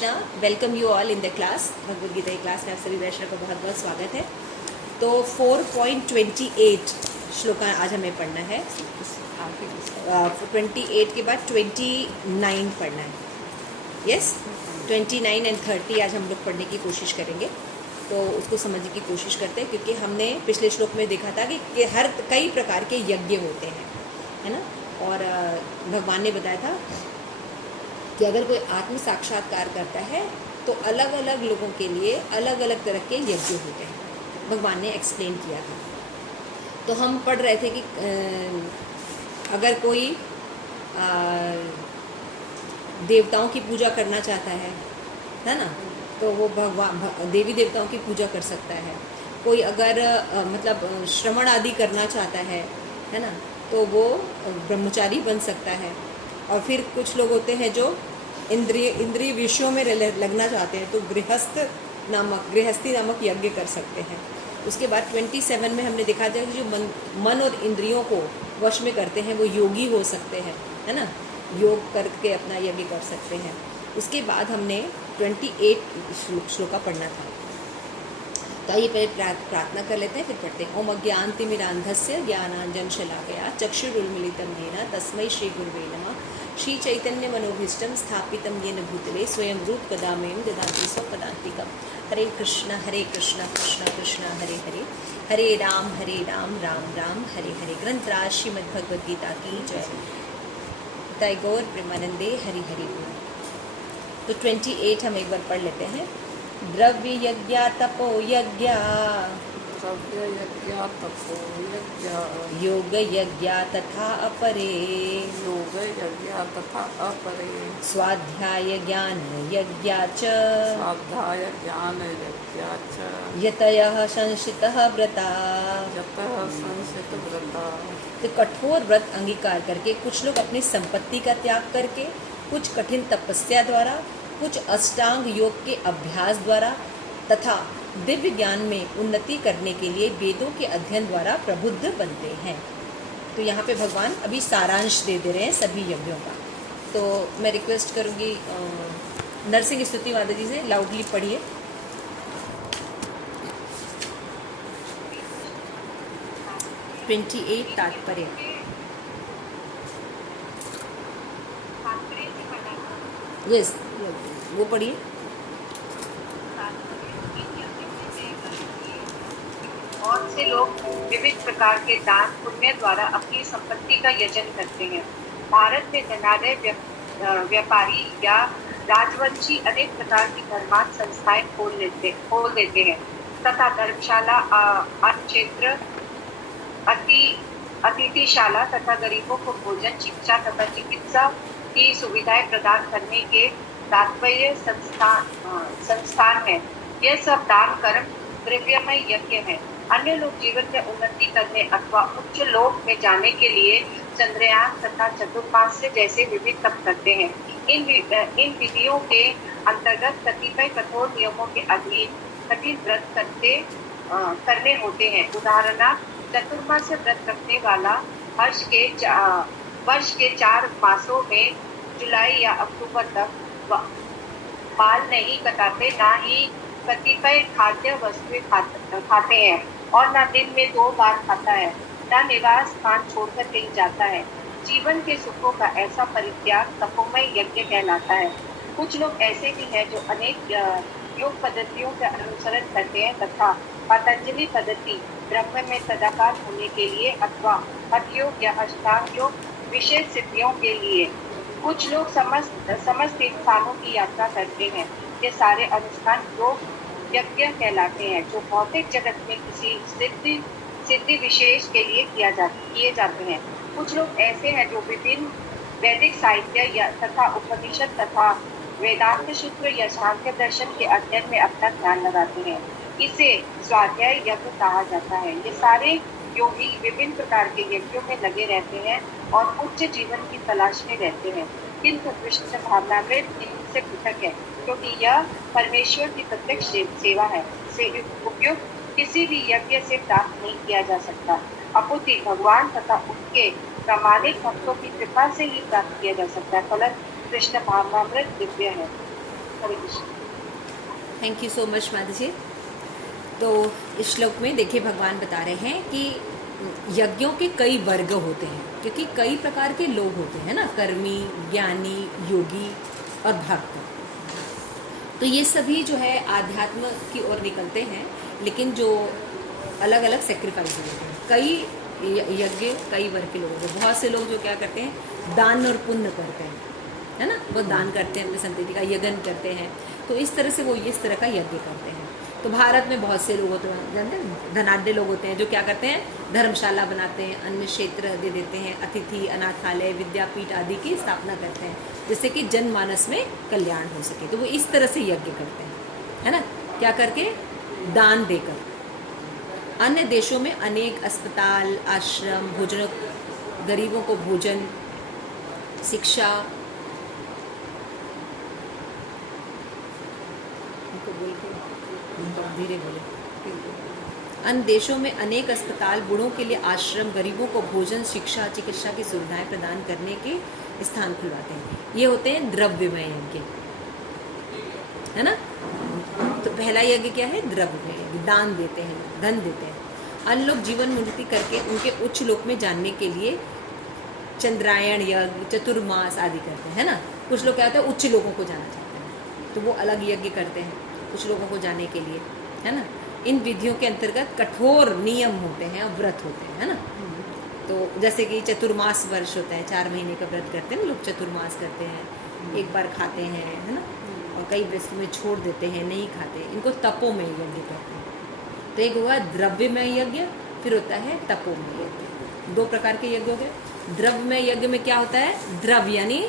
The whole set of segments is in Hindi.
Krishna. Welcome you all in the class. Bhagavad Gita की क्लास में आप सभी दर्शकों का बहुत बहुत स्वागत है। तो 4.28 श्लोक आज हमें पढ़ना है। 28 के बाद 29 पढ़ना है। यस, 29 एंड 30 आज हम लोग पढ़ने की कोशिश करेंगे। तो उसको समझने की कोशिश करते हैं, क्योंकि हमने पिछले श्लोक में देखा था कि हर कई प्रकार के यज्ञ होते हैं, है ना। और भगवान ने बताया था कि अगर कोई आत्म साक्षात्कार करता है तो अलग अलग लोगों के लिए अलग अलग तरह के यज्ञ होते हैं। भगवान ने एक्सप्लेन किया था। तो हम पढ़ रहे थे कि अगर कोई देवताओं की पूजा करना चाहता है ना, तो वो भगवान देवी देवताओं की पूजा कर सकता है। कोई अगर मतलब श्रवण आदि करना चाहता है ना, तो वो ब्रह्मचारी बन सकता है। और फिर कुछ लोग होते हैं जो इंद्रिय विषयों में लगना चाहते हैं, तो गृहस्थी नामक यज्ञ कर सकते हैं। उसके बाद 27 में हमने देखा था कि जो मन और इंद्रियों को वश में करते हैं वो योगी हो सकते हैं, है ना। योग करके अपना यज्ञ कर सकते हैं। उसके बाद हमने 28 श्लोका पढ़ना था। तो आइए पहले प्रार्थना कर लेते हैं, फिर पढ़ते हैं। ओम अज्ञानतिमिरान्धस्य ज्ञानांजन शलाकया चक्षुरुन्मीलितं येन तस्मै श्री गुरुवे नमः। श्री चैतन्य मनोभीष्टं स्थापितं येन भूतले स्वयं रूपकदा मह्यं ददाति स्वपदान्तिकं। हरे कृष्ण कृष्ण कृष्ण हरे हरे, हरे राम राम राम हरे हरे। ग्रंथराज श्रीमद्भगवद्गीता की जय। जय गौर प्रेमानंदे हरि हरि बोल। तो 28 हम एक बार पढ़ लेते हैं। द्रव्य यज्ञा तपो यज्ञा योग यज्ञा तथा अपरे स्वाध्याय ज्ञान यज्ञा च यतयः संशितः व्रता। तो कठोर व्रत अंगीकार करके कुछ लोग अपनी संपत्ति का त्याग करके, कुछ कठिन तपस्या द्वारा, कुछ अष्टांग योग के अभ्यास द्वारा तथा दिव्य ज्ञान में उन्नति करने के लिए वेदों के अध्ययन द्वारा प्रबुद्ध बनते हैं। तो यहाँ पे भगवान अभी सारांश दे रहे हैं सभी यज्ञों का। तो मैं रिक्वेस्ट करूँगी नरसिंह स्तुति माता जी से, लाउडली पढ़िए। तात्पर्य। यस, वो पढ़िए। बहुत से लोग विविध प्रकार के दान पुण्य द्वारा अपनी संपत्ति का यजन करते हैं। भारत में धनाढ्य व्यापारी या राजवंशी अनेक प्रकार की धर्मार्थ संस्थाएं खोल देते हैं तथा धर्मशाला, अन्न क्षेत्र, अतिथिशाला तथा गरीबों को भोजन, शिक्षा तथा चिकित्सा की सुविधाएं प्रदान करने के तात्पर्य संस्थान है। यह सब दान कर्म द्रव्यमय यज्ञ है। अन्य लोग जीवन में उन्नति करने अथवा उच्च लोक में जाने के लिए चंद्रयान तथा चतुर्मास्य जैसे विविध तप करते हैं। इन विधियों के अंतर्गत कतिपय कठोर नियमों के अधीन कठिन व्रत करने होते हैं। उदाहरणार्थ, चतुर्मास्य व्रत रखने वाला वर्ष के 4 मासों में जुलाई या अक्टूबर तक बाल नहीं कटाते, ना ही कतिपय खाद्य वस्तुएं खाते हैं और न दिन में 2 बार खाता है, न निवास स्थान छोड़कर कहीं जाता है। जीवन के सुखों का ऐसा परित्याग तपोमय यज्ञ कहलाता है। कुछ लोग ऐसे भी हैं जो अनेक योग पद्धतियों का अनुसरण करते हैं तथा पतंजलि पद्धति ब्रह्म में सदाकार होने के लिए अथवा हठ योग या अष्टांग योग विशेष सिद्धियों के लिए कुछ लोग समस्त स्थानों की यात्रा करते हैं। ये सारे अनुष्ठान योग यज्ञ कहलाते हैं, जो भौतिक जगत में किसी सिद्धि विशेष के लिए किए जाते हैं। कुछ लोग ऐसे हैं जो विभिन्न वैदिक साहित्य या तथा उपनिषद तथा वेदांत सूत्र या सांख्य दर्शन के अध्ययन में अपना ध्यान लगाते हैं। इसे स्वाध्याय यज्ञ कहा जाता है। ये सारे योगी विभिन्न प्रकार के यज्ञों में लगे रहते हैं और उच्च जीवन की तलाश में रहते हैं, किंतु कृष्ण भावनामृत इनसे पृथक है, क्योंकि यह परमेश्वर की प्रत्यक्ष सेवा है। से उपयुक्त किसी भी यज्ञ से प्राप्त नहीं किया जा सकता, अपितु भगवान तथा उनके प्रामाणिक भक्तों की कृपा से ही प्राप्त किया जा सकता है। फलन कृष्ण भावनामृत दिव्य है। Hare Krishna. Thank you so much माता जी। तो इस श्लोक में देखिए भगवान बता रहे हैं कि यज्ञों के कई वर्ग होते हैं, क्योंकि कई प्रकार के लोग होते हैं ना, कर्मी, ज्ञानी, योगी और भक्त। तो ये सभी जो है आध्यात्म की ओर निकलते हैं, लेकिन जो अलग अलग सेक्रीफाइस होते हैं। कई यज्ञ कई वर्ग के लोग होते हैं। बहुत से लोग जो क्या करते हैं, दान और पुण्य करते हैं, है ना, वो दान करते हैं, अपनी संतति का यज्ञ करते हैं। तो इस तरह से वो इस तरह का यज्ञ करते हैं। तो भारत में बहुत से लोग होते हैं, जानते हैं, धनाढ्य लोग होते हैं, जो क्या करते हैं, धर्मशाला बनाते हैं, अन्य क्षेत्र दे देते हैं, अतिथि, अनाथालय, विद्यापीठ आदि की स्थापना करते हैं, जिससे कि जनमानस में कल्याण हो सके। तो वो इस तरह से यज्ञ करते हैं, है ना, क्या करके, दान देकर। अन्य देशों में अनेक अस्पताल, आश्रम, भोजन, गरीबों को भोजन, शिक्षा, बोल के धीरे बोले। अन्य देशों में अनेक अस्पताल, बूढ़ों के लिए आश्रम, गरीबों को भोजन, शिक्षा, चिकित्सा की सुविधाएं प्रदान करने के स्थान खुलवाते हैं। ये होते हैं द्रव्यमय यज्ञ, है ना। तो पहला यज्ञ क्या है, द्रव्यमय यज्ञ, दान देते हैं, धन देते हैं। अन्य लोग जीवन मुक्ति करके उनके उच्च लोक में जानने के लिए चंद्रायण यज्ञ, चतुर्मास आदि करते हैं, है ना। कुछ लोग क्या होता है, उच्च लोगों को जाना चाहते हैं, तो वो अलग यज्ञ करते हैं कुछ लोगों को जाने के लिए, है ना। इन विधियों के अंतर्गत कठोर नियम होते हैं और व्रत होते हैं, है ना। तो जैसे कि चतुर्मास वर्ष होता है, 4 महीने का व्रत करते हैं लोग, चतुर्मास करते हैं, एक बार खाते हैं, है ना, और कई वस्तु में छोड़ देते हैं, नहीं खाते। इनको तपोमय यज्ञ कहते हैं। तो एक हुआ द्रव्यमय यज्ञ, फिर होता है तपोमय यज्ञ। 2 प्रकार के यज्ञ हो गए। द्रव्यमय यज्ञ में क्या होता है, द्रव्य यानी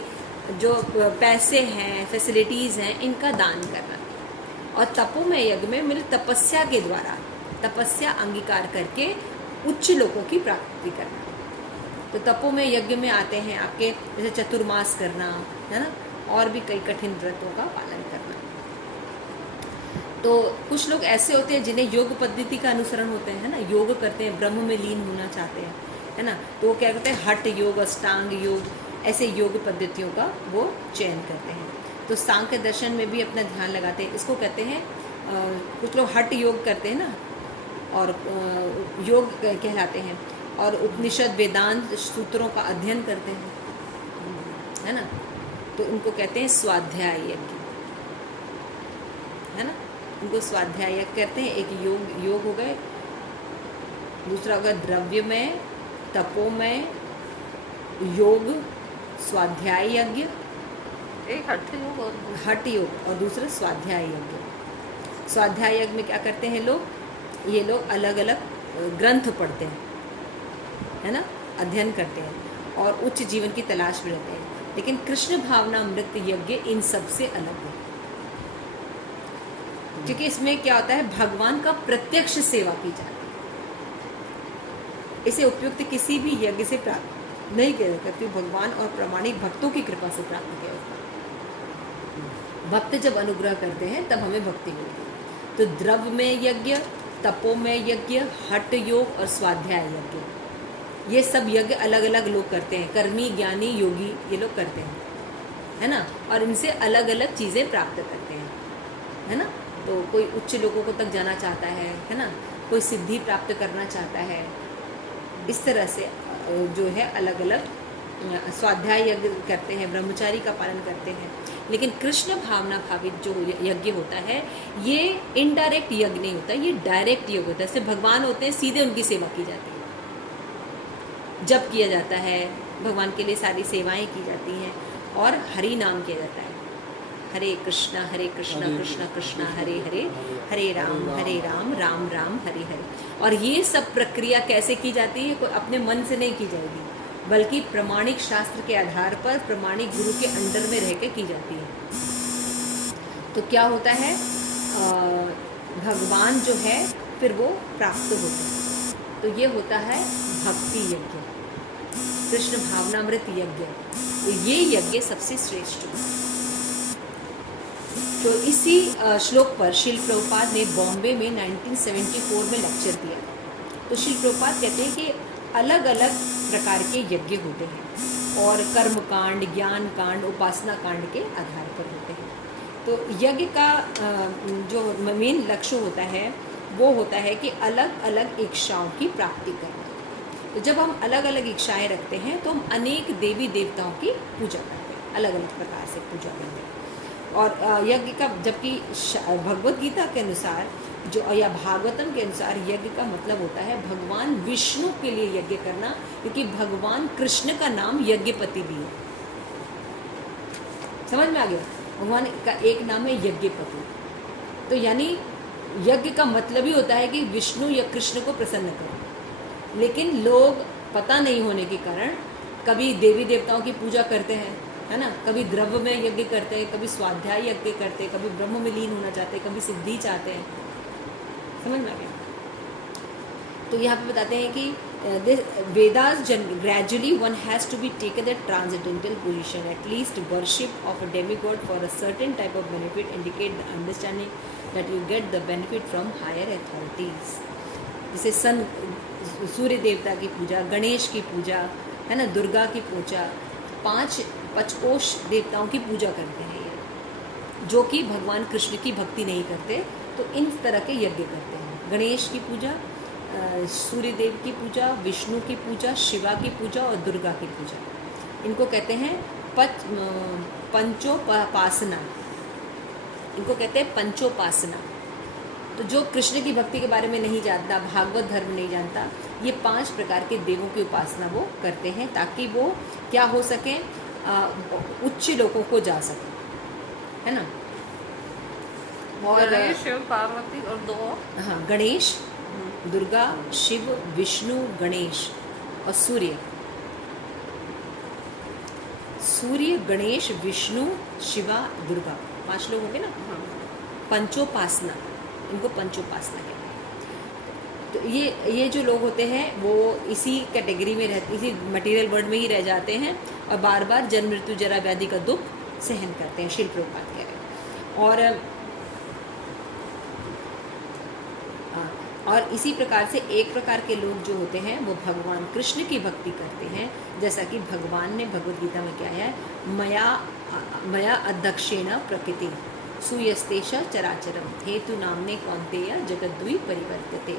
जो पैसे हैं, फैसिलिटीज़ हैं, इनका दान करना। और तपोमय यज्ञ में मेरे तपस्या के द्वारा, तपस्या अंगीकार करके उच्च लोगों की प्राप्ति करना। तो तपोमय यज्ञ में आते हैं आपके जैसे चतुर्मास करना, है ना, और भी कई कठिन व्रतों का पालन करना। तो कुछ लोग ऐसे होते हैं जिन्हें योग पद्धति का अनुसरण होते हैं, ना, योग करते हैं, ब्रह्म में लीन होना चाहते हैं, है ना। तो वो क्या करते हैं, हठ योग, अष्टांग योग, ऐसे योग पद्धतियों का वो चयन करते हैं। तो सांख्य दर्शन में भी अपना ध्यान लगाते हैं, इसको कहते हैं, कुछ लोग हठ योग करते हैं ना, और योग कहलाते हैं, और उपनिषद वेदांत सूत्रों का अध्ययन करते हैं, है ना। तो उनको कहते हैं स्वाध्याय यज्ञ, है ना, उनको स्वाध्याय यज्ञ कहते हैं। एक योग हो गए, दूसरा होगा द्रव्यमय, तपोमय, योग, स्वाध्याय यज्ञ, एक हठ योग और दूसरा स्वाध्याय यज्ञ। स्वाध्याय यज्ञ में क्या करते हैं लोग, ये लोग अलग अलग ग्रंथ पढ़ते हैं, है ना, अध्ययन करते हैं और उच्च जीवन की तलाश में रहते हैं। लेकिन कृष्ण भावनामृत यज्ञ इन सब से अलग है, क्योंकि इसमें क्या होता है, भगवान का प्रत्यक्ष सेवा की जाती है। इसे उपयुक्त किसी भी यज्ञ से प्राप्त नहीं किया जा सकती, भगवान और प्रामाणिक भक्तों की कृपा से प्राप्त किया जाता है। भक्त जब अनुग्रह करते हैं तब हमें भक्ति मिलती है। तो द्रव्यमय यज्ञ, तपोमय यज्ञ, हठ योग और स्वाध्याय यज्ञ, ये सब यज्ञ अलग अलग लोग करते हैं। कर्मी, ज्ञानी, योगी, ये लोग करते हैं, है ना, और इनसे अलग अलग चीज़ें प्राप्त करते हैं, है ना। तो कोई उच्च लोगों को तक जाना चाहता है ना, कोई सिद्धि प्राप्त करना चाहता है। इस तरह से जो है अलग अलग स्वाध्याय यज्ञ करते हैं, ब्रह्मचारी का पालन करते हैं। लेकिन कृष्ण भावना भावित जो यज्ञ होता है, ये इनडायरेक्ट यज्ञ नहीं होता, ये डायरेक्ट यज्ञ होता है। जैसे भगवान होते हैं, सीधे उनकी सेवा की जाती है, जप किया जाता है, भगवान के लिए सारी सेवाएं की जाती हैं और हरि नाम किया जाता है। हरे कृष्णा कृष्णा कृष्णा हरे हरे, हरे राम राम राम हरे हरे। और ये सब प्रक्रिया कैसे की जाती है, कोई अपने मन से नहीं की जाएगी, बल्कि प्रमाणिक शास्त्र के आधार पर प्रमाणिक गुरु के अंडर में रह के की जाती है। तो क्या होता है, भगवान जो है फिर वो प्राप्त होते हैं। तो ये होता है भक्ति यज्ञ, कृष्ण भावनामृत यज्ञ। तो ये यज्ञ सबसे श्रेष्ठ है। तो इसी श्लोक पर श्रील प्रभुपाद ने बॉम्बे में 1974 में लेक्चर दिया। तो श्रील प्रभुपाद कहते हैं कि अलग अलग प्रकार के यज्ञ होते हैं और कर्म कांड, ज्ञान कांड, उपासना कांड के आधार पर होते हैं। तो यज्ञ का जो मेन लक्ष्य होता है वो होता है कि अलग अलग इच्छाओं की प्राप्ति करना। तो जब हम अलग अलग इच्छाएं रखते हैं तो हम अनेक देवी देवताओं की पूजा करते हैं, अलग अलग प्रकार से पूजा करते हैं। और यज्ञ का, जबकि भगवत गीता के अनुसार जो या भागवतम के अनुसार यज्ञ का मतलब होता है भगवान विष्णु के लिए यज्ञ करना, क्योंकि भगवान कृष्ण का नाम यज्ञपति भी है। समझ में आ गया? भगवान का एक नाम है यज्ञपति। तो यानी यज्ञ का मतलब ही होता है कि विष्णु या कृष्ण को प्रसन्न करो। लेकिन लोग पता नहीं होने के कारण कभी देवी देवताओं की पूजा करते हैं, है ना, कभी द्रव्य में यज्ञ करते हैं, कभी स्वाध्याय यज्ञ करते हैं, कभी ब्रह्म में लीन होना चाहते हैं, कभी सिद्धि चाहते हैं। समझ में आ गया? तो यहाँ पे बताते हैं कि Vedas gradually one has to be taken the transcendental position, at least worship of a demigod for a certain type of benefit indicate the understanding that you get the benefit from higher authorities. जैसे सन सूर्य देवता की पूजा, गणेश की पूजा, है ना, दुर्गा की पूजा, 5 पंचकोश देवताओं की पूजा करते हैं ये, जो कि भगवान कृष्ण की भक्ति नहीं करते, तो इन तरह के यज्ञ करते हैं। गणेश की पूजा, सूर्य देव की पूजा, विष्णु की पूजा, शिवा की पूजा और दुर्गा की पूजा, इनको कहते हैं पंचोपासना। इनको कहते हैं पंचोपासना। तो जो कृष्ण की भक्ति के बारे में नहीं जानता, भागवत धर्म नहीं जानता, ये 5 प्रकार के देवों की उपासना वो करते हैं ताकि वो क्या हो सके, उच्च लोगों को जा सके, है ना। और गणेश, शिव, पार्वती और 2, हाँ, गणेश, दुर्गा, शिव, विष्णु, गणेश और सूर्य। सूर्य, गणेश, विष्णु, शिवा, दुर्गा, 5 लोग होंगे ना। पंचोपासना, इनको पंचोपासना कहते हैं। तो ये जो लोग होते हैं वो इसी कैटेगरी में रहते, इसी मटेरियल वर्ल्ड में ही रह जाते हैं और बार बार जन्म मृत्यु जरा व्याधि का दुख सहन करते हैं, शिल प्रभुपाद कह रहे हैं। और इसी प्रकार से एक प्रकार के लोग जो होते हैं वो भगवान कृष्ण की भक्ति करते हैं, जैसा कि भगवान ने भगवद गीता में क्या है, मया अध्यक्षेण प्रकृति सुयस्तेश चराचरम हेतु नामने कौन्तेय जगद्द्वी परिवर्त्यते।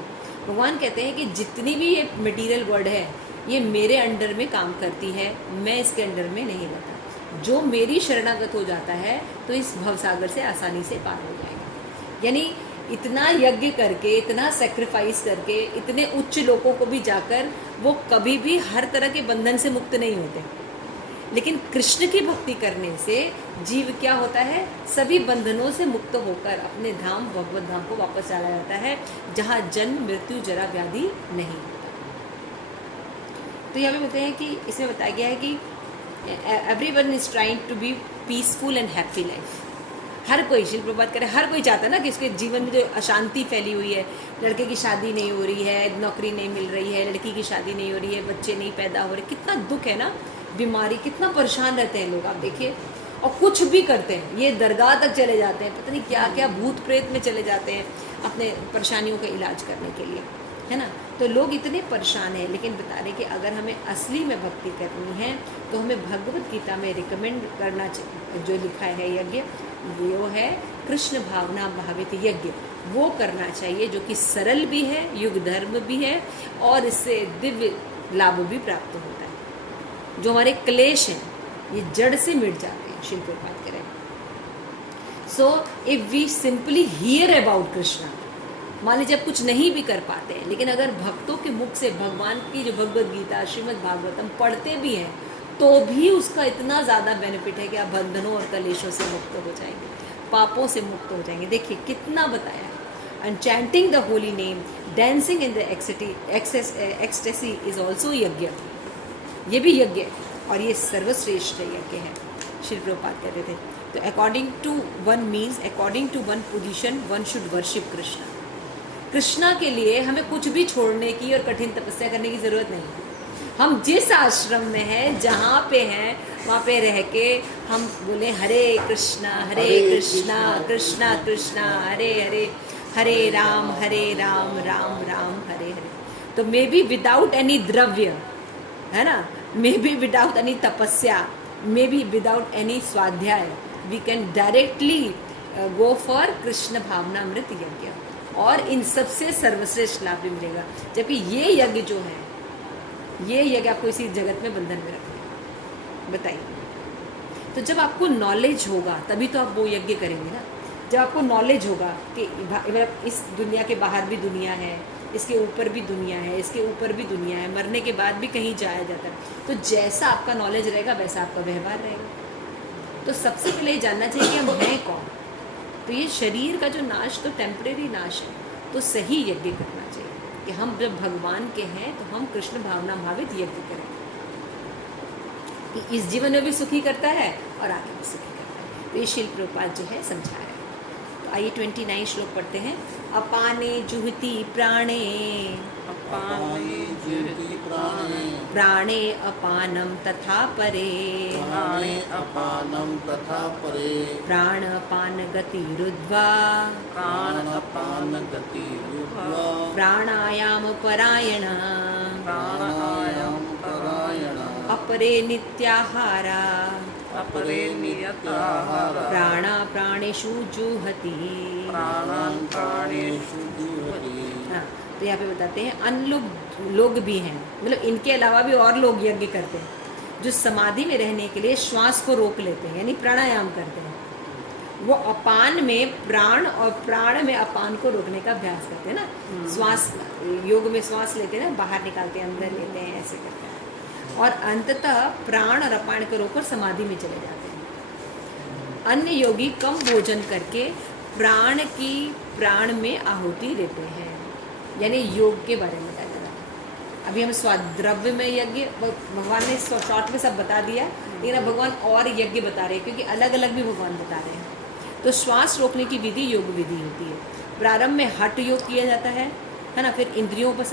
भगवान कहते हैं कि जितनी भी ये मटेरियल वर्ल्ड है ये मेरे अंडर में काम करती है, मैं इसके अंडर में नहीं रहता। जो मेरी शरणागत हो जाता है तो इस भवसागर से आसानी से पार हो जाएगा। यानी इतना यज्ञ करके, इतना सेक्रीफाइस करके, इतने उच्च लोगों को भी जाकर वो कभी भी हर तरह के बंधन से मुक्त नहीं होते। लेकिन कृष्ण की भक्ति करने से जीव क्या होता है, सभी बंधनों से मुक्त होकर अपने धाम भगवत धाम को वापस चला जाता है, जहाँ जन्म मृत्यु जरा व्याधि नहीं होता। तो यहाँ पे बताते हैं कि इसमें बताया गया है कि everyone is trying to be peaceful and happy life. हर कोई, शिल प्रभुपाद करे, हर कोई चाहता है ना कि उसके जीवन में जो अशांति फैली हुई है, लड़के की शादी नहीं हो रही है, नौकरी नहीं मिल रही है, लड़की की शादी नहीं हो रही है, बच्चे नहीं पैदा हो रहे, कितना दुख है ना, बीमारी, कितना परेशान रहते हैं लोग, आप देखिए। और कुछ भी करते हैं, ये दरगाह तक चले जाते हैं, पता नहीं क्या क्या भूत प्रेत में चले जाते हैं अपने परेशानियों का इलाज करने के लिए, है ना। तो लोग इतने परेशान हैं, लेकिन बता रहे कि अगर हमें असली में भक्ति करनी है तो हमें भगवत गीता में रिकमेंड करना जो लिखा है यज्ञ, वो है कृष्ण भावना भावित यज्ञ। वो करना चाहिए जो कि सरल भी है, युग धर्म भी है और इससे दिव्य लाभ भी प्राप्त होता है। जो हमारे क्लेश हैं ये जड़ से मिट जाते हैं, शिल प्रभुपाद कह रहे हैं। So if we simply hear about Krishna, मान लीजिए आप कुछ नहीं भी कर पाते हैं, लेकिन अगर भक्तों के मुख से भगवान की जो भगवद गीता, श्रीमद् भागवतम पढ़ते भी हैं तो भी उसका इतना ज़्यादा बेनिफिट है कि आप बंधनों और कलेशों से मुक्त हो जाएंगे, पापों से मुक्त हो जाएंगे। देखिए कितना बताया है। And chanting the holy name, dancing in the ecstasy is also यज्ञ। ये भी यज्ञ है और ये सर्वश्रेष्ठ यज्ञ है, श्री प्रभुपाद कहते थे। तो according to one means, according to one position one should worship Krishna. Krishna के लिए हमें कुछ भी छोड़ने की और कठिन तपस्या करने की ज़रूरत नहीं है। हम जिस आश्रम में हैं, जहाँ पे हैं, वहाँ पे रह के हम बोले हरे कृष्णा कृष्णा कृष्णा हरे हरे, हरे राम राम राम हरे हरे। तो मे बी विदाउट एनी द्रव्य, है ना, मे बी विदाउट एनी तपस्या, मे बी विदाउट एनी स्वाध्याय, we can directly go for Krishna भावनामृत यज्ञ, और इन सबसे सर्वश्रेष्ठ लाभ भी मिलेगा। जबकि ये यज्ञ जो है, ये यज्ञ आपको इसी जगत में बंधन में रखेगा। बताइए, तो जब आपको नॉलेज होगा तभी तो आप वो यज्ञ करेंगे ना। जब आपको नॉलेज होगा कि इस दुनिया के बाहर भी दुनिया है, इसके ऊपर भी दुनिया है, इसके ऊपर भी दुनिया है, मरने के बाद भी कहीं जाया जाता है, तो जैसा आपका नॉलेज रहेगा वैसा आपका व्यवहार रहेगा। तो सबसे पहले ये जानना चाहिए कि हम हैं कौन। तो ये शरीर का जो नाश तो टेम्परेरी नाश है, तो सही यज्ञ करना चाहिए कि हम जब भगवान के हैं तो हम कृष्ण भावना भावित यज्ञ करें, कि इस जीवन में भी सुखी करता है और आगे भी सुखी करता है। तो ये शिल प्रभुपाद जो है समझा रहे हैं। तो आइए 29 श्लोक पढ़ते हैं। अपाने जुहति प्राणे, अपाने जुहति प्राणे, प्राणे अपानम तथा परे, प्राणे अपानम तथा परे, प्राणपान गतिरुद्ध्वा, प्राणपान गतिरुद्ध्वा, प्राणायाम परायण, प्राणायाम परायण, अपरे नित्याहारा, अपरे नियताहार, प्राणा प्राणेषु जुहति। प्राणान् प्राणेषु जुहति। हाँ, तो यहाँ पे बताते हैं अन्य लोग भी हैं, मतलब इनके अलावा भी और लोग यज्ञ करते हैं जो समाधि में रहने के लिए श्वास को रोक लेते हैं, यानी प्राणायाम करते हैं। वो अपान में प्राण और प्राण में अपान को रोकने का अभ्यास करते हैं ना। श्वास, योग में श्वास लेते हैं ना, बाहर निकालते हैं, अंदर लेते हैं, ऐसे करते हैं। और अंततः प्राण और अपान को रोककर समाधि में चले जाते हैं। अन्य योगी कम भोजन करके प्राण में आहुति देते हैं, यानी योग के बारे में बताया जा रहा है। अभी हम स्वाद्रव्य में यज्ञ भगवान ने शॉर्ट में सब बता दिया, लेकिन अब भगवान और यज्ञ बता रहे हैं, क्योंकि अलग अलग भी भगवान बता रहे हैं। तो श्वास रोकने की विधि योग विधि होती है। प्रारंभ में हठ योग किया जाता है ना, फिर इंद्रियों पर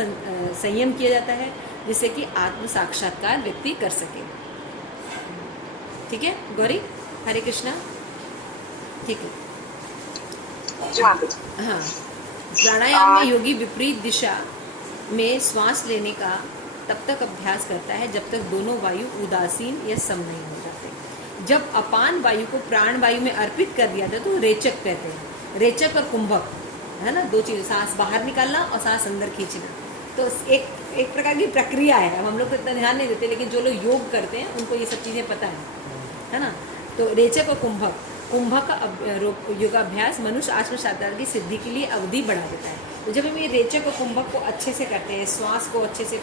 संयम किया जाता है, जिससे कि आत्म साक्षात्कार व्यक्ति कर सके। ठीक है गौरी, हरे कृष्णा, ठीक है। हाँ, प्राणायाम में योगी विपरीत दिशा में श्वास लेने का तब तक अभ्यास करता है जब तक दोनों वायु उदासीन या सम नहीं हो जाते। जब अपान वायु को प्राण वायु में अर्पित कर दिया जाता है तो रेचक कहते हैं। रेचक और कुंभक है ना, दो चीज़, सांस बाहर निकालना और सांस अंदर खींचना। तो एक प्रकार की प्रक्रिया है। अब हम लोग तो इतना ध्यान नहीं देते, लेकिन जो लोग योग करते हैं उनको ये सब चीज़ें पता है ना। तो रेचक और कुंभक का योगाभ्यास मनुष्य आत्म साक्षात्कार की सिद्धि के लिए अवधि बढ़ा देता है। तो जब हम ये रेचक और कुंभक को अच्छे से करते हैं, श्वास को अच्छे से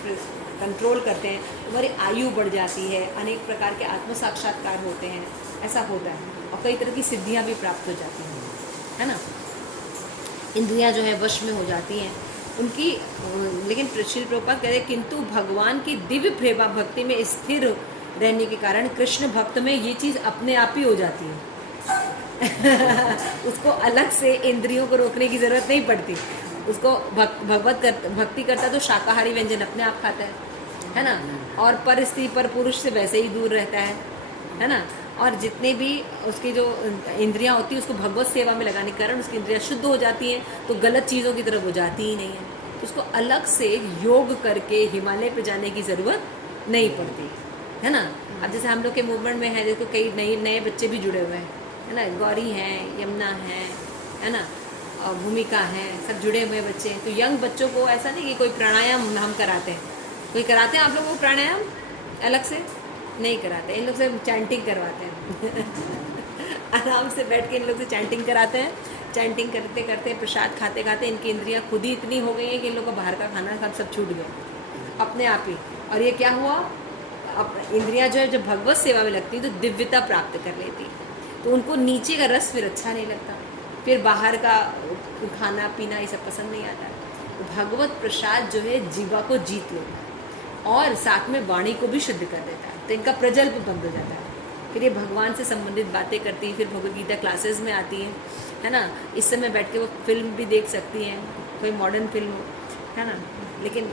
कंट्रोल करते हैं, तो हमारी आयु बढ़ जाती है, अनेक प्रकार के आत्म साक्षात्कार होते हैं, ऐसा होता है, और कई तरह की सिद्धियाँ भी प्राप्त हो जाती हैं, है ना। इंद्रियाँ जो है वश में हो जाती हैं उनकी। लेकिन श्रील प्रभुपाद कहते हैं किंतु भगवान की दिव्य प्रेमा भक्ति में स्थिर रहने के कारण कृष्ण भक्त में ये चीज़ अपने आप ही हो जाती है। उसको अलग से इंद्रियों को रोकने की ज़रूरत नहीं पड़ती। उसको भक्ति करता तो शाकाहारी व्यंजन अपने आप खाता है ना, और पर स्त्री पर पुरुष से वैसे ही दूर रहता है ना। और जितने भी उसकी जो इंद्रियां होती है उसको भगवत सेवा में लगाने के कारण उसकी इंद्रियां शुद्ध हो जाती हैं, तो गलत चीज़ों की तरफ वो जाती ही नहीं है। तो उसको अलग से योग करके हिमालय पे जाने की ज़रूरत नहीं पड़ती, है ना। अब जैसे हम लोग के मूवमेंट में है, देखो कई नए बच्चे भी जुड़े हुए हैं, है ना। गौरी हैं, यमुना है ना, और भूमिका हैं, सब जुड़े हुए बच्चे हैं। तो यंग बच्चों को ऐसा नहीं कि कोई प्राणायाम हम कराते हैं। कोई कराते हैं आप लोगों को प्राणायाम अलग से? नहीं कराते, इन लोग से चैंटिंग करवाते हैं। आराम से बैठ के इन लोग से चैंटिंग कराते हैं। चैंटिंग करते करते, प्रसाद खाते खाते इनकी इंद्रियां खुद ही इतनी हो गई हैं कि इन लोग को बाहर का खाना सब छूट गया अपने आप ही। और ये क्या हुआ, अब इंद्रियां जो है जब भगवत सेवा में लगती तो दिव्यता प्राप्त कर लेती, तो उनको नीचे का रस फिर अच्छा नहीं लगता, फिर बाहर का खाना पीना ये सब पसंद नहीं आता। तो भगवत प्रसाद जो है जीवा को जीत लेता है और साथ में वाणी को भी शुद्ध कर देता है, तो इनका प्रजल्प बंद हो जाता है। फिर ये भगवान से संबंधित बातें करती हैं, फिर भगवद गीता क्लासेस में आती हैं, है ना। इस समय बैठ के वो फिल्म भी देख सकती हैं, कोई मॉडर्न फिल्म हो, है ना। लेकिन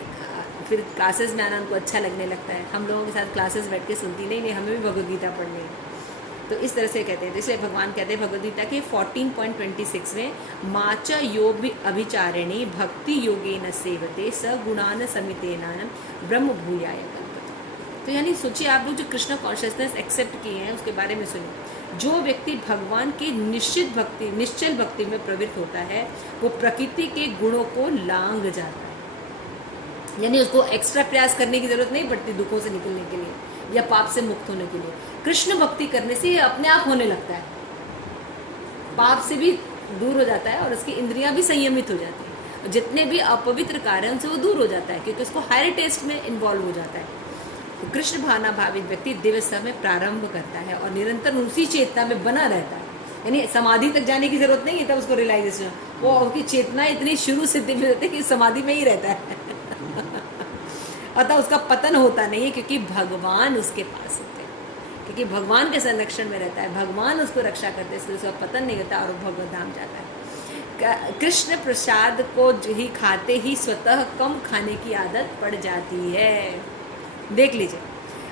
फिर क्लासेस में आना उनको अच्छा लगने लगता है। हम लोगों के साथ क्लासेस बैठ के सुनती नहीं, हमें भी भगवद गीता पढ़नी है। तो इस तरह से कहते हैं। तो इसलिए भगवान कहते हैं भगवद गीता के 14.26 में, माचा योग अभिचारिणी भक्ति योगेन सेवते स गुणान समितेनान ब्रह्म भूयाय कल्पते। तो यानी सोचिए आप लोग जो कृष्ण कॉन्शियसनेस एक्सेप्ट किए हैं उसके बारे में सुनिए। जो व्यक्ति भगवान की निश्चल भक्ति में प्रवृत्त होता है वो प्रकृति के गुणों को लांघ जाता है, यानी उसको एक्स्ट्रा प्रयास करने की जरूरत नहीं पड़ती दुखों से निकलने के लिए या पाप से मुक्त होने के लिए। कृष्ण भक्ति करने से ये अपने आप होने लगता है, पाप से भी दूर हो जाता है और उसकी इंद्रियां भी संयमित हो जाती है, जितने भी अपवित्र कार्य उनसे वो दूर हो जाता है क्योंकि उसको हायर टेस्ट में इन्वॉल्व हो जाता है। तो कृष्ण भावना भावित व्यक्ति दिव्य में प्रारंभ करता है और निरंतर उसी चेतना में बना रहता है, यानी समाधि तक जाने की जरूरत नहीं है तब उसको रियलाइजेशन, वो उसकी चेतना इतनी शुरू से दिव्य रहती है कि समाधि में ही रहता है अतः उसका पतन होता नहीं है क्योंकि भगवान उसके पास होते हैं, क्योंकि भगवान के संरक्षण में रहता है, भगवान उसको रक्षा करते हैं, इसलिए उसका पतन नहीं होता और वो भगवत धाम जाता है। कृष्ण प्रसाद को ही खाते ही स्वतः कम खाने की आदत पड़ जाती है, देख लीजिए।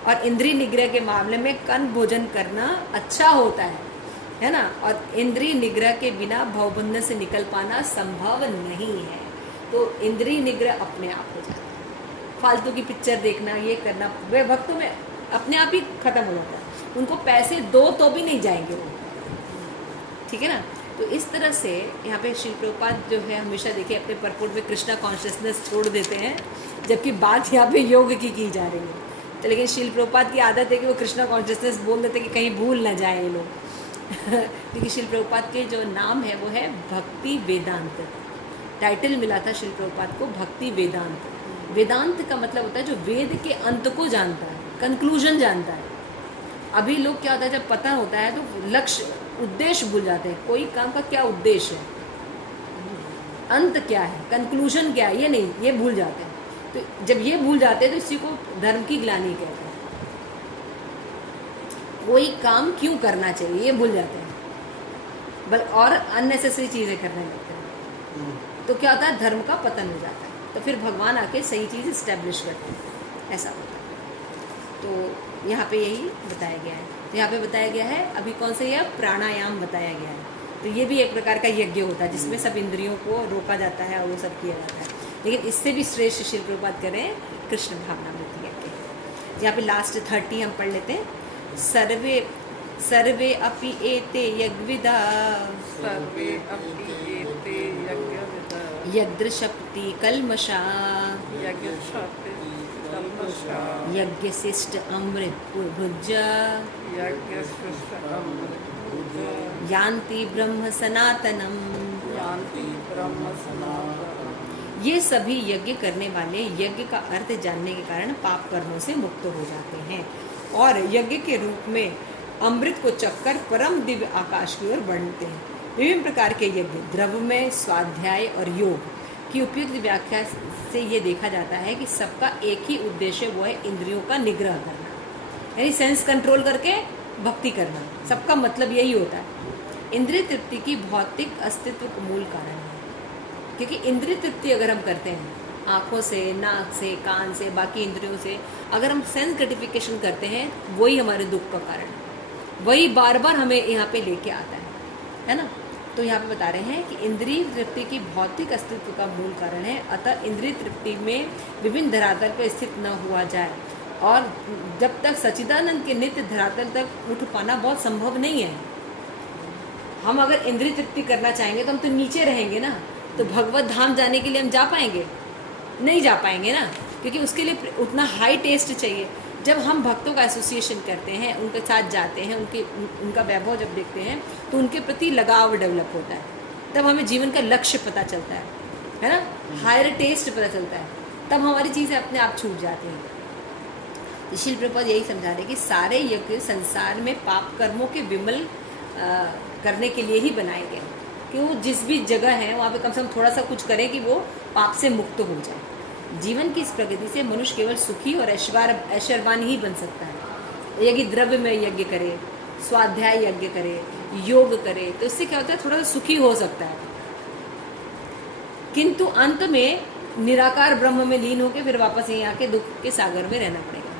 और इंद्रिय निग्रह के मामले में कन भोजन करना अच्छा होता है ना, और इंद्रिय निग्रह के बिना भवबंधन से निकल पाना संभव नहीं है। तो इंद्रिय निग्रह अपने आप हो जाता है, फालतू की पिक्चर देखना ये करना वे भक्तों में अपने आप ही खत्म हो जाता है, उनको पैसे दो तो भी नहीं जाएंगे वो, ठीक है ना। तो इस तरह से यहाँ पे श्री प्रभुपाद जो है हमेशा देखिए अपने परपोर्ट में कृष्णा कॉन्शियसनेस छोड़ देते हैं, जबकि बात यहाँ पे योग की जा रही है। तो लेकिन श्री प्रभुपाद की आदत है कि वो कृष्णा कॉन्शियसनेस बोल देते हैं कि कहीं भूल ना जाए ये लोग क्योंकि श्री प्रभुपाद के जो नाम है वो है भक्ति वेदांत, टाइटल मिला था श्री प्रभुपाद को भक्ति वेदांत। वेदांत का मतलब होता है जो वेद के अंत को जानता है, कंक्लूजन जानता है। अभी लोग क्या होता है जब पता होता है तो लक्ष्य उद्देश्य भूल जाते हैं, कोई काम का क्या उद्देश्य है, अंत क्या है, कंक्लूजन क्या है, ये नहीं, ये भूल जाते हैं। तो जब ये भूल जाते हैं तो इसी को धर्म की ग्लानि कहते हैं। कोई काम क्यों करना चाहिए ये भूल जाते हैं और अननेसेसरी चीज़ें करने लगते हैं, तो क्या होता है धर्म का पतन हो जाता है। तो फिर भगवान आके सही चीज़ इस्टेब्लिश करते हैं, ऐसा होता है। तो यहाँ पे यही बताया गया है। तो यहाँ पे बताया गया है अभी कौन से यह प्राणायाम बताया गया है। तो ये भी एक प्रकार का यज्ञ होता है जिसमें सब इंद्रियों को रोका जाता है और वो सब किया जाता है, लेकिन इससे भी श्रेष्ठ श्री प्रभुपाद करें कृष्ण भावनामृति यज्ञ। यहाँ पे लास्ट 30 हम पढ़ लेते हैं। सर्वे अपि एते यज्ञविदा सर्वे अपि एते यज्ञविदा यज्ञशक्ति कल्मषा यज्ञशक्ति कल्मषा यज्ञशिष्ट अमृत भुज्जा यज्ञशिष्ट अमृत यान्ति ब्रह्म सनातनम। यान्ति ब्रह्म सनातनम। ये सभी यज्ञ करने वाले यज्ञ का अर्थ जानने के कारण पाप कर्मों से मुक्त हो जाते हैं और यज्ञ के रूप में अमृत को चखकर परम दिव्य आकाश की ओर बढ़ते हैं। विभिन्न प्रकार के यज्ञ द्रव्यमय, स्वाध्याय और योग की उपयुक्त व्याख्या से ये देखा जाता है कि सबका एक ही उद्देश्य वो है इंद्रियों का निग्रह करना, यानी सेंस कंट्रोल करके भक्ति करना। सबका मतलब यही होता है। इंद्रिय तृप्ति की भौतिक अस्तित्व का मूल कारण है, क्योंकि इंद्रिय तृप्ति अगर हम करते हैं आँखों से, नाक से, कान से, बाकी इंद्रियों से, अगर हम सेंस ग्रेटिफिकेशन करते हैं वही हमारे दुख का कारण है, वही बार बार हमें यहाँ पे लेके आता है ना। तो यहाँ पे बता रहे हैं कि इंद्रिय तृप्ति की भौतिक अस्तित्व का मूल कारण है, अतः इंद्रिय तृप्ति में विभिन्न धरातल पर स्थित न हुआ जाए और जब तक सच्चिदानंद के नित्य धरातल तक उठ पाना बहुत संभव नहीं है। हम अगर इंद्रिय तृप्ति करना चाहेंगे तो हम तो नीचे रहेंगे ना, तो भगवत धाम जाने के लिए हम जा पाएंगे? नहीं जा पाएंगे ना, क्योंकि उसके लिए उतना हाई टेस्ट चाहिए। जब हम भक्तों का एसोसिएशन करते हैं, उनके साथ जाते हैं, उनका वैभव जब देखते हैं तो उनके प्रति लगाव डेवलप होता है, तब हमें जीवन का लक्ष्य पता चलता है ना, हायर टेस्ट पता चलता है, तब हमारी चीज़ें अपने आप छूट जाती हैं। श्रील प्रभुपाद यही समझा रहे कि सारे यज्ञ संसार में पाप कर्मों के विमल करने के लिए ही बनाए गए, कि वो जिस भी जगह है वहाँ पे कम से कम थोड़ा सा कुछ करें कि वो पाप से मुक्त हो जाए। जीवन की इस प्रगति से मनुष्य केवल सुखी और ऐश्वर्यवान ही बन सकता है। यज्ञ द्रव्य में यज्ञ करे, स्वाध्याय यज्ञ करे, योग करे, तो इससे क्या होता है थोड़ा सा सुखी हो सकता है, किंतु अंत में निराकार ब्रह्म में लीन होकर फिर वापस यहीं आके दुख के सागर में रहना पड़ेगा।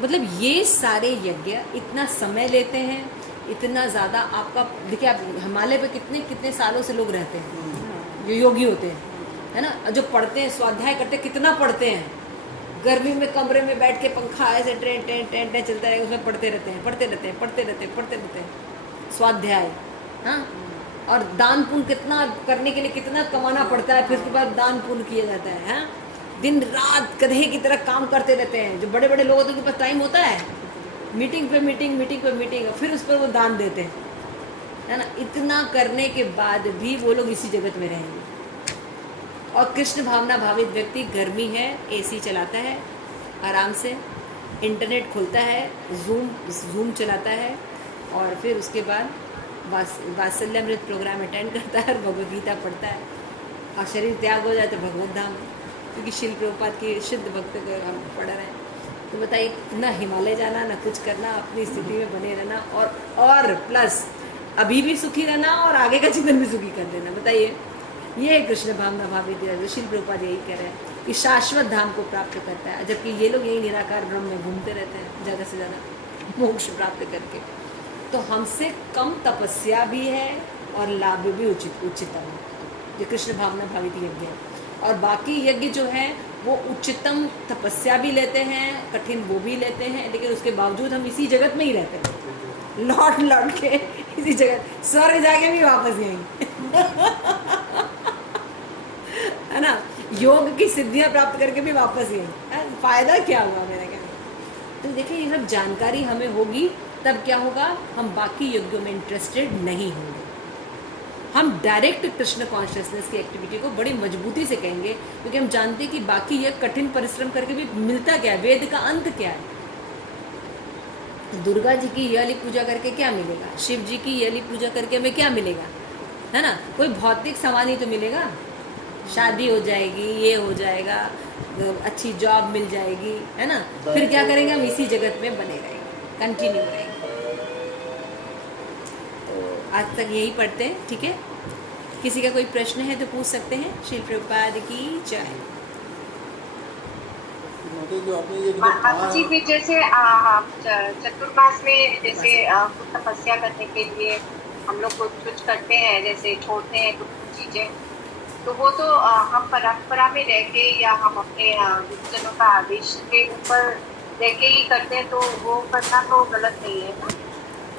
मतलब ये सारे यज्ञ इतना समय लेते हैं, इतना ज़्यादा आपका देखिए, आप हिमालय पे कितने कितने सालों से लोग रहते हैं जो योगी होते हैं, है ना, जो पढ़ते हैं, स्वाध्याय करते हैं, कितना पढ़ते हैं, गर्मी में कमरे में बैठ के पंखा ऐसे ट्रेन चलता है, उसमें पढ़ते रहते हैं, स्वाध्याय, हाँ, और दान पुण्य कितना करने के लिए कितना कमाना पड़ता है, फिर उसके बाद दान पुण्य किया जाता है, हाँ? दिन रात गधे की तरह काम करते रहते हैं। जो बड़े बड़े लोग होते हैं उनके पास टाइम होता है, मीटिंग पे मीटिंग, मीटिंग पे मीटिंग, फिर उस पर वो दान देते हैं, है ना? इतना करने के बाद भी वो लोग इसी जगत में रहेंगे। और कृष्ण भावना भावित व्यक्ति गर्मी है, एसी चलाता है, आराम से इंटरनेट खोलता है, जूम चलाता है, और फिर उसके बाद वात्सल्यामृत प्रोग्राम अटेंड करता है और भगवद गीता पढ़ता है, और शरीर त्याग हो जाए तो भगवत धाम, क्योंकि शिल प्रभुपाद की शुद्ध भक्त को हम पढ़ रहे हैं। तो बताइए, ना हिमालय जाना, ना कुछ करना, अपनी स्थिति में बने रहना, और प्लस अभी भी सुखी रहना और आगे का जीवन भी सुखी कर देना। बताइए, ये है कृष्ण भावना भावित। शिल प्रभुपाद यही कह रहे हैं कि शाश्वत धाम को प्राप्त करता है, जबकि ये लोग यही निराकार ब्रह्म में घूमते रहते हैं ज़्यादा से ज़्यादा मोक्ष प्राप्त करके। तो हमसे कम तपस्या भी है और लाभ भी उच्चतम है, जो कृष्ण भावना भावित यज्ञ है। और बाकी यज्ञ जो है वो उच्चतम तपस्या भी लेते हैं, कठिन वो भी लेते हैं, लेकिन उसके बावजूद हम इसी जगत में ही रहते हैं, लौट के इसी जगत, स्वर्ग जाके भी वापस यहीं है ना, योग की सिद्धियां प्राप्त करके भी वापस यहीं। फायदा क्या हुआ मेरे कहने? तो देखिए, ये सब जानकारी हमें होगी तब क्या होगा, हम बाकी यज्ञों में इंटरेस्टेड नहीं होंगे। हम डायरेक्ट कृष्ण कॉन्शियसनेस की एक्टिविटी को बड़ी मजबूती से कहेंगे, क्योंकि हम जानते हैं कि बाकी ये कठिन परिश्रम करके भी मिलता क्या है, वेद का अंत क्या है। दुर्गा जी की ये वाली पूजा करके क्या मिलेगा, शिव जी की ये वाली पूजा करके हमें क्या मिलेगा, है ना? कोई भौतिक सामान ही तो मिलेगा, शादी हो जाएगी, ये हो जाएगा, अच्छी जॉब मिल जाएगी, है ना? फिर क्या करेंगे, हम इसी जगत में बने रहेंगे, कंटिन्यू रहेंगे। आज तक यही पढ़ते हैं, ठीक है? किसी का कोई प्रश्न है तो पूछ सकते हैं। श्रील प्रभुपाद की जय। जी भी जैसे चतुर्मास में जैसे कुछ तपस्या करने के लिए हम लोग कुछ करते हैं, जैसे छोड़ते हैं कुछ चीजें, तो वो तो हम परंपरा में रह के या हम अपने गुरुजनों का आदेश के ऊपर रह के ही करते हैं, तो वो करना तो गलत नहीं है ना?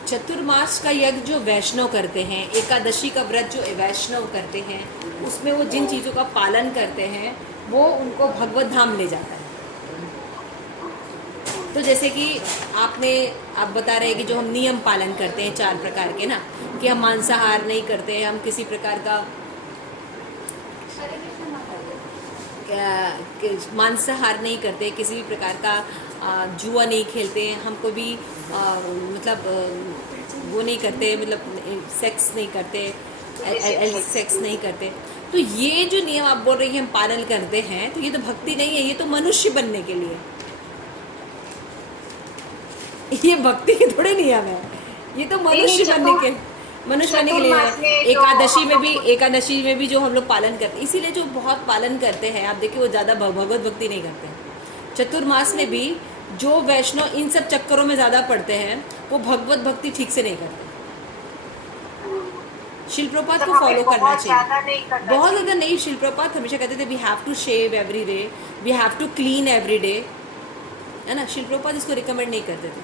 चतुर्मास का यज्ञ जो वैष्णव करते हैं, एकादशी का व्रत जो वैष्णव करते हैं, उसमें वो जिन चीज़ों का पालन करते हैं वो उनको भगवत धाम ले जाता है। तो जैसे कि आप बता रहे हैं कि जो हम नियम पालन करते हैं 4 प्रकार के ना, कि हम मांसाहार नहीं करते हैं, हम किसी प्रकार का मांसाहार नहीं करते, किसी भी प्रकार का जुआ नहीं खेलते हैं, हमको भी मतलब वो नहीं करते, मतलब सेक्स नहीं करते, सेक्स नहीं करते। तो ये जो नियम आप बोल रही हैं हम पालन करते हैं, तो ये तो भक्ति नहीं है, ये तो मनुष्य बनने के लिए, ये भक्ति के थोड़े नियम है, ये तो मनुष्य बनने के लिए है। एकादशी में भी जो हम लोग पालन करते हैं, इसीलिए जो बहुत पालन करते हैं आप देखिए वो ज़्यादा भगवत भक्ति नहीं करते हैं। चतुर्मास में भी जो वैष्णव इन सब चक्करों में ज़्यादा पड़ते हैं वो भगवत भक्ति ठीक से नहीं करते। शिल प्रभुपाद को फॉलो करना चाहिए, बहुत ज़्यादा नहीं। शिल प्रभुपाद हमेशा कहते थे we have to shave every day, we have to clean every day, है ना? शिल प्रभुपाद इसको रिकमेंड नहीं करते थे।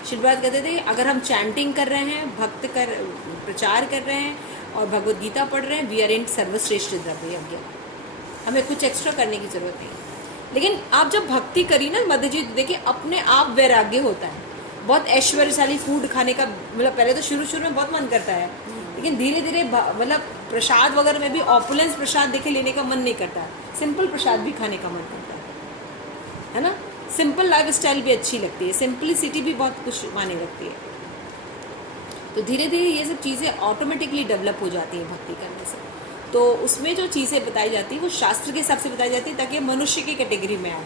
शिल प्रभुपाद कहते थे अगर हम चैंटिंग कर रहे हैं, प्रचार कर रहे हैं और भगवत गीता पढ़ रहे हैं, वी आर इन सर्वश्रेष्ठ द्रव्य यज्ञ, हमें कुछ एक्स्ट्रा करने की जरूरत नहीं। लेकिन आप जब भक्ति करी ना मध्य जी, देखिए अपने आप वैराग्य होता है। बहुत ऐश्वर्यशाली फूड खाने का, मतलब पहले तो शुरू में बहुत मन करता है, लेकिन धीरे धीरे मतलब प्रसाद वगैरह में भी ऑपुलेंस प्रसाद देखे लेने का मन नहीं करता है, सिंपल प्रसाद भी खाने का मन करता है ना? सिंपल लाइफ स्टाइल भी अच्छी लगती है, सिंपलिसिटी भी बहुत कुछ माने लगती है। तो धीरे धीरे ये सब चीज़ें ऑटोमेटिकली डेवलप हो जाती हैं भक्ति करने से। तो उसमें जो चीज़ें बताई जाती हैं वो शास्त्र के हिसाब से बताई जाती है ताकि मनुष्य की कैटेगरी में आए।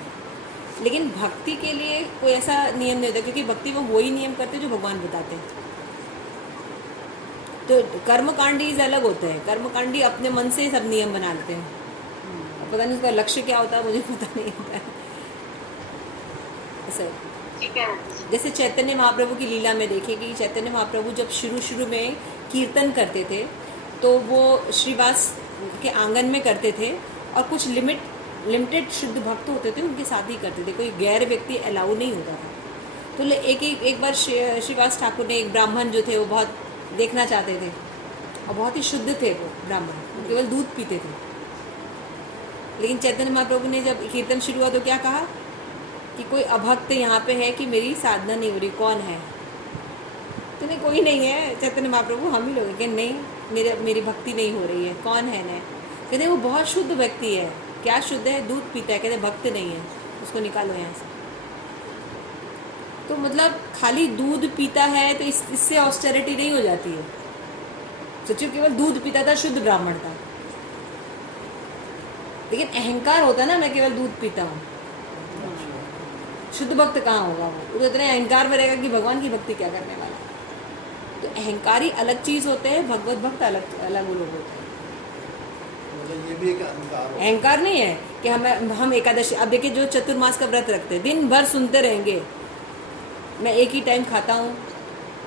लेकिन भक्ति के लिए कोई ऐसा नियम नहीं होता, क्योंकि भक्ति में वही नियम करते जो भगवान बताते हैं। तो कर्मकांडी अलग होते हैं, कर्मकांडी अपने मन से सब नियम बना लेते हैं, पता नहीं उसका लक्ष्य क्या होता है, मुझे पता नहीं होता है। जैसे चैतन्य महाप्रभु की लीला में देखिए कि चैतन्य महाप्रभु जब शुरू में कीर्तन करते थे तो वो श्रीवास के आंगन में करते थे, और कुछ लिमिटेड शुद्ध भक्त होते थे उनके साथ ही करते थे, कोई गैर व्यक्ति अलाउ नहीं होता था। तो एक बार श्रीवास ठाकुर ने, एक ब्राह्मण जो थे वो बहुत देखना चाहते थे, और बहुत ही शुद्ध थे वो ब्राह्मण, वो केवल दूध पीते थे। लेकिन चैतन्य महाप्रभु ने जब कीर्तन शुरू हुआ तो क्या कहा कि कोई अभक्त यहाँ पे है कि मेरी साधना नहीं हो रही, कौन है? तो नहीं, कोई नहीं है चैतन्य महाप्रभु, हम ही लोग हैं। कि नहीं, मेरी भक्ति नहीं हो रही है, कौन है? न कहते वो बहुत शुद्ध व्यक्ति है। क्या शुद्ध है? दूध पीता है। कहते भक्त नहीं है, उसको निकालो यहाँ से। तो मतलब खाली दूध पीता है तो इससे ऑस्टेरिटी नहीं हो जाती है। सोचिए, केवल दूध पीता था, शुद्ध ब्राह्मण था, लेकिन अहंकार होता है ना, मैं केवल दूध पीता हूँ। शुद्ध भक्त कहाँ होगा? वो तो इतने अहंकार में रहेगा कि भगवान की भक्ति क्या करने वाला। तो अहंकारी अलग चीज होते हैं, भगवत भक्त अलग अलग लोग होते हैं। मतलब ये भी एक अहंकार है। अहंकार नहीं है कि हम एकादशी, अब देखिए जो चतुर्मास का व्रत रखते हैं, दिन भर सुनते रहेंगे मैं एक ही टाइम खाता हूँ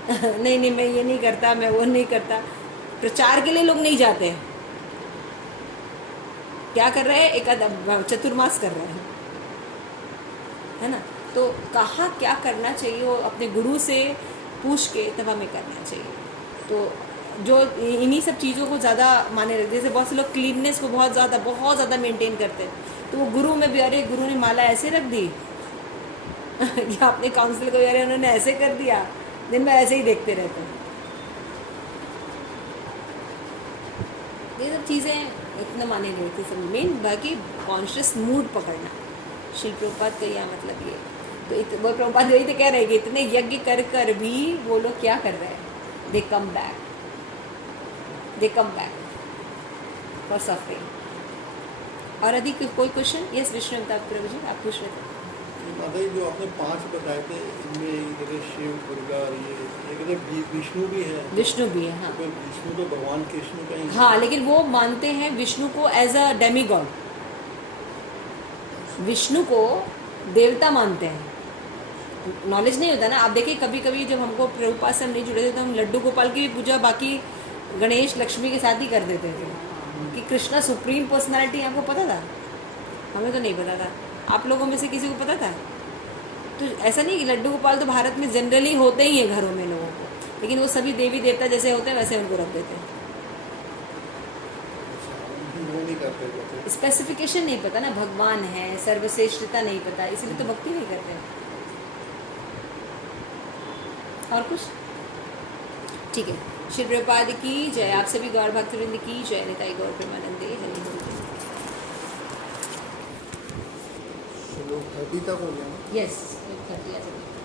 नहीं मैं ये नहीं करता, मैं वो नहीं करता। प्रचार के लिए लोग नहीं जाते हैं, क्या कर रहे हैं? एक चतुर्मास कर रहे हैं, है ना। तो कहाँ क्या करना चाहिए वो अपने गुरु से पूछ के तब हमें करना चाहिए। तो जो इन्हीं सब चीज़ों को ज़्यादा माने रखते, जैसे बहुत से लोग क्लीननेस को बहुत ज़्यादा मेंटेन करते हैं, तो वो गुरु में भी, अरे गुरु ने माला ऐसे रख दी या अपने काउंसिल को, अरे उन्होंने ऐसे कर दिया, दिन में ऐसे ही देखते रहते हैं। ये सब चीज़ें इतना माने नहीं होती सब। मेन बाकी कॉन्शियस मूड पकड़ना, श्री प्रभुपाद का यह मतलब ये। तो वो प्रभुपाद यही तो कह रहे हैं कि इतने यज्ञ कर कर भी वो लोग क्या कर रहे हैं? दे कम बैक फॉर सफरिंग। और अधिक कोई क्वेश्चन? यस विष्णु अमिताभ प्रभु जी, आप पूछ रहे थे। माता जी, जो आपने 5 बताए थे, इनमें जैसे शिव, दुर्गा और ये कहते विष्णु भी है। विष्णु भी है, हाँ। तो विष्णु तो भगवान कृष्ण का ही है। हाँ, लेकिन वो मानते हैं विष्णु को as a demigod, Vishnu को देवता मानते हैं। नॉलेज नहीं होता ना। आप देखिए कभी कभी जब हमको प्रभुपाद से हम नहीं जुड़े थे तो हम लड्डू गोपाल की भी पूजा बाकी गणेश लक्ष्मी के साथ ही कर देते थे कि कृष्णा सुप्रीम पर्सनालिटी। आपको पता था? हमें तो नहीं पता था। आप लोगों में से किसी को पता था? तो ऐसा नहीं कि लड्डू गोपाल तो भारत में जनरली होते ही हैं घरों में लोगों को, लेकिन वो सभी देवी देवता जैसे होते हैं वैसे उनको रख देते हैं। वो नहीं करते थे। स्पेसिफिकेशन नहीं पता ना, भगवान है, सर्वश्रेष्ठता नहीं पता, इसलिए तो भक्ति नहीं करते हैं। और कुछ? ठीक है। श्री प्रभुपाद की जय। आप सभी गौर भक्तवृंद की जय। निताई गौर प्रेमानंदे। हरि हरि। लोग 30 तक हो गया ना। यस, 30 आ जाएंगे।